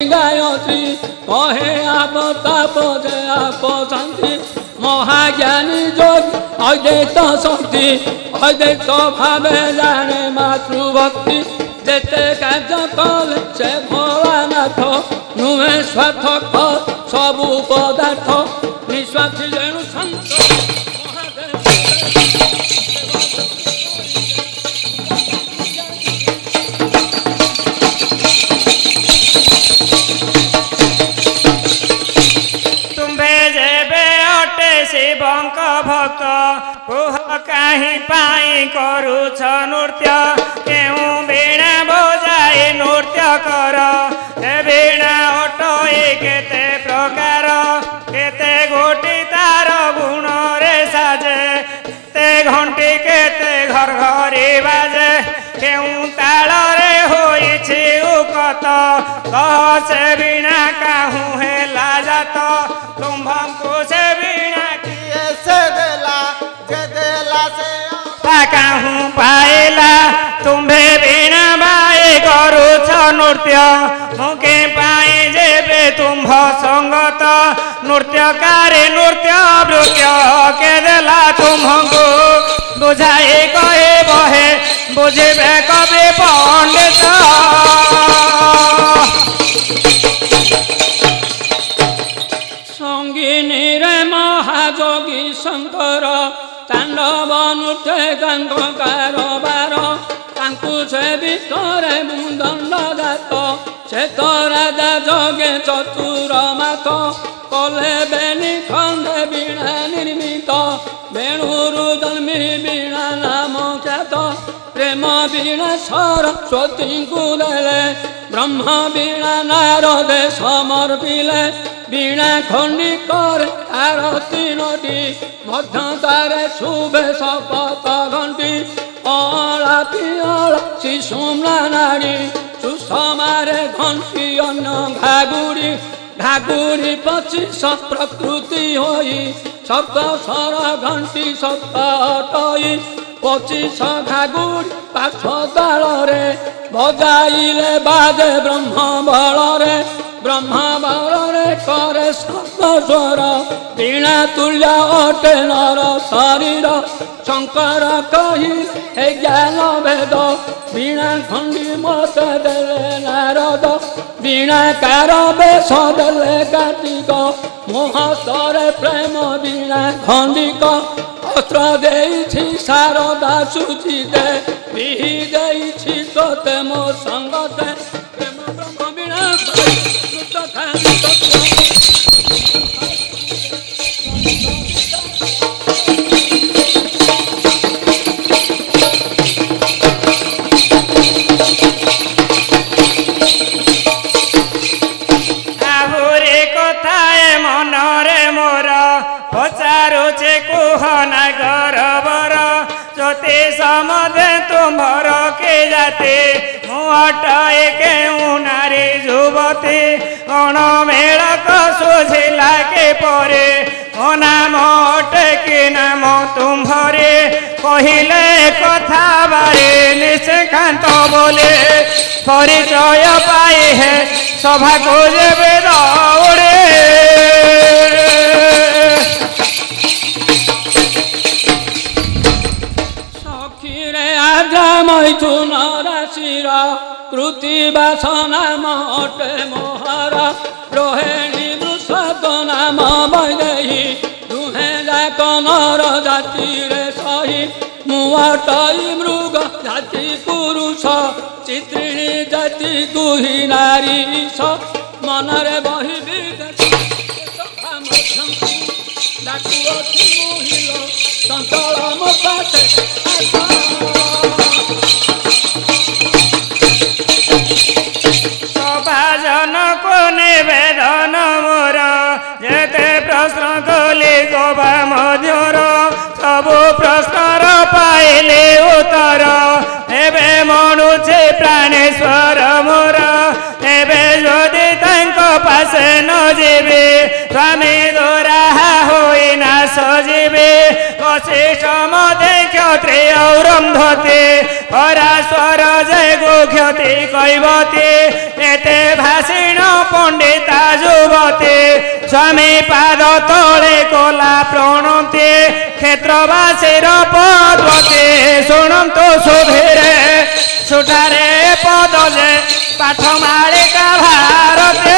गायत्री कहे आप ताप जय आप शांति महाज्ञानी जोगी अद्वैत शक्ति अद्वैत भावे जाने मातृभक्ति जेते कार्य कले से भोलानाथ नुहे स्वार्थ सबु पदार्थ निस्वार्थी जेणु संत शिवंक भक्त कुह कहीं पाई करुछ नृत्य केहूँ वीणा बजाई नृत्य कर वीणा अटई केते प्रकार केते गोटी तार गुण रे साजे ते घंटी केते घर घरी बाजे केहूँ ताल रे होइछि उकत कह से वीणा काहूँ हेला जात तुम्भंकु से वीणा काहूँ पाइला तुम्हे वीणा बाई करुछ नृत्य मुके पाई जेबे तुम्भ संगत नृत्यकारी नृत्य वृत्य के देला तुम्हको बुझाई कहे बहे बुझे कवि पंडित संगीनी रे महाजोगी शंकर तांडव नृत्य गंग कारोबार से भितरे मुंदंड जात से तो राजा जोगे चतुर माथ कले बेणी खंडे वीणा निर्मित वेणुरु जन्मी वीणा नाम ख्यात प्रेम वीणा सरस्वती को देले ब्रह्म वीणा नारदे समर्पिले वीणा खंडी कर तार तीनोटी मध्य तारे शुभे शपथ घंटी अला पियला शिशुम्ला नाड़ी सुषमारे घंटी अन्न घागुड़ी घागुड़ी 25 प्रकृति होई सप्त स्वर घंटी सप्त अटई 25 घागुड़ी पार्श्व ताल रे बजाइले बाजे ब्रह्म बल रे ब्रह्म बल रे करे सप्त स्वर वीणा तुल्य अटे नर शरीर शंकर कही हे ज्ञान भेद वीणा खंडी मत देले नारद वीणा कार बेश देले कार्तिक मोहतरे प्रेम वीणा खंडिक अस्त्र देइछि शारदा सुचिते विहि देइछि तोते मो संगते प्रेम ब्रह्म वीणा तुम्हार के जाते मुहटाए के नारी जुवती गण मेलक सुझिला के परे ओ नाम अटे कि नाम तुम्हारे कहले कथा बारे निष्कांत बोले परिचय पाई है सभा को जेबे दौड़े मैथुन राशिर कृति बासना मटे मोहर रोहिणी वृषभ नाम वैदेही दुहे जाक नर जाति रे सही मुअटई मृग जाति पुरुष चित्रिणी जाति दुही नारी मनरे बही चंचल मो पाते निवेदन मोर जेते प्रश्न कली सभा मध्यर सबु प्रश्नर पाइले उत्तर एबे मनुचे प्राणेश्वर मोर एबे जदि तांक पासे न जीवे स्वामी दोराहा होई ना सजीवे वशिष्ठ मध्य क्षत्रिय रंधते परास्वर जय गोक्षति कैवते एते भाषिण पंडिता युवते स्वामी पाद तले कोला प्रणते क्षेत्रवासीर पदवते शुणन्तु सुधीरे सुठारे पदले पाठमालिका भारते